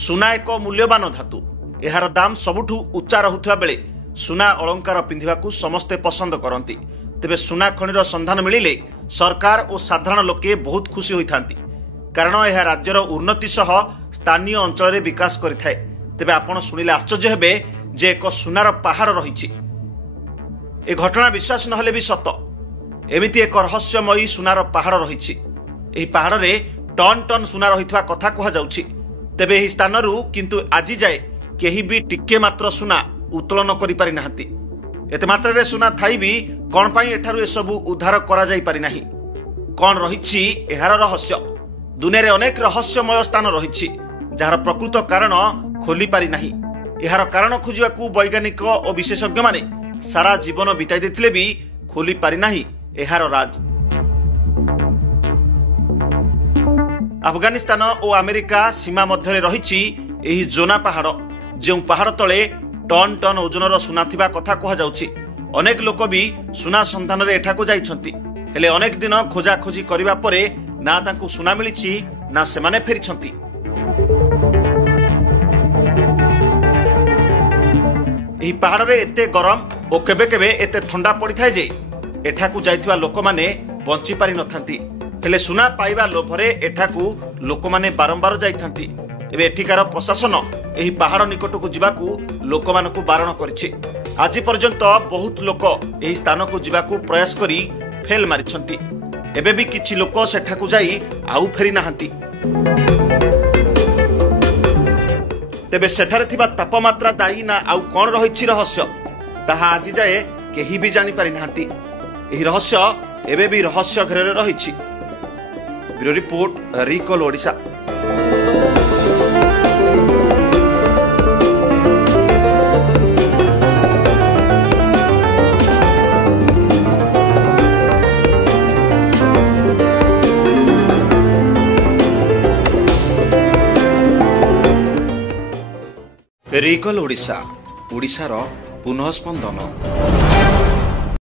सुना एक मूल्यवान धातु। यार दाम सबुठु उच्चा रहुथिबा बेले सुना अलंकार पिंधिबाकू समस्ते पसंद करती। तेबे सुना खनिर संधान मिलिले सरकार और साधारण लोके बहुत खुशी होइथांती, कारण यह राज्यर उन्नति सह स्थानीय अंचल रे विकास करिथाय। तेबे आपण सुनिले आश्चर्य हेबे जे एक सुनार पहाड़ रहिछि। ए घटना विश्वास नहले भी सत, एमिति एक रहस्यमयी सुनार पहाड़ रहिछि। एही पहाड़ रे टन टन सुना रहिथवा कथा कहा जाउछि। तेबे एही स्थानरू किंतु आजि जाए केही भी टिके मात्र सुना उत्तोलन करि पारि नाहंती। एते मात्रा रे सुना थाई भी कोन पई एठारू ए सब उद्धार करा जाई पारि नाही। कोन रहिछि एहार रहस्य? दुनिया रे अनेक रहस्यमय स्थान रहिछि जहार प्रकृत कारण खोली पारि नाही। एहार कारण खोजिबाकू वैज्ञानिक और विशेषज्ञ माने सारा जीवन बिताई देथिले भी खोली पारि नाही एहार राज। अफगानिस्तान और अमेरिका सीमा मध्य रही एही जोना पहाड़, जो पहाड़ तले टन टन ओजनर सुना थिबा कथा कहा जाउछि। अनेक लोक भी सुना संधान रे एठाकू जाइछंती, हेले अनेक दिन खोजा खोजी करिबा परे ना तांकू सुना मिलिछि ना सेमाने फेरिछंती। एही पहाड़ रे एते गरम और केबे केबे एते ठंडा पड़ी थाए जे एठाकू जाइथिबा लोक माने बंची पारि नथांती। हेले सुना पाइबा लोभरे एठाकू लोक माने बारंबार जाइथांती। एबे एठिकार प्रशासन एही पहाड़ निकटकू जिबाकू लोक मानकू बारण करिछि। आज पर्यंत बहुत लोक एही स्थान को जिबाकू प्रयास करी फेल मारिछंती। एबे भी किछि लोक सेठाकू जाई आउ फेरी नाहंती। तेबे सेठारे थिबा तापमात्रा दायी ना आउ कोन रहिछि रहस्य, ताहा आज जाए केही भी जानि पारि नाहंती। एही रहस्य एबे भी रहस्य घेरे रहिछि। Bureau report, recall Odisha. Recall Odisha, ओडिशार पुनः स्पंदन।